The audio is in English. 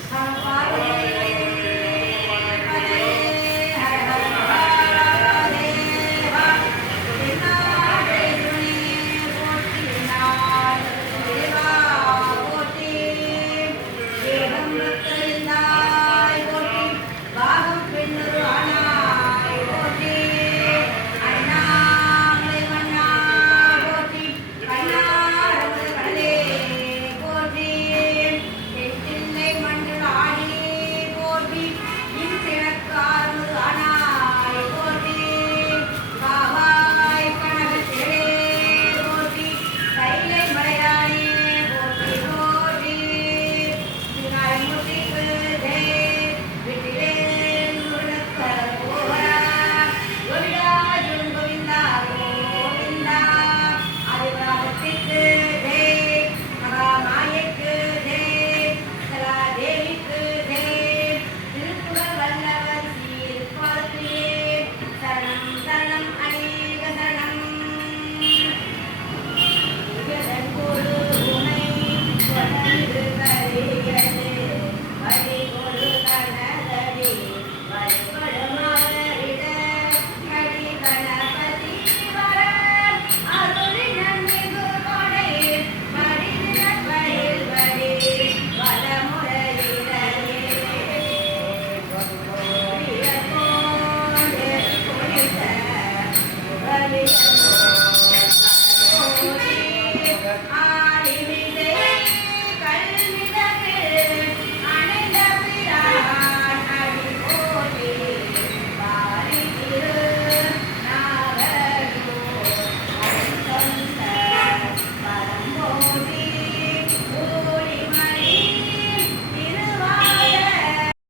Thank you. Hallelujah.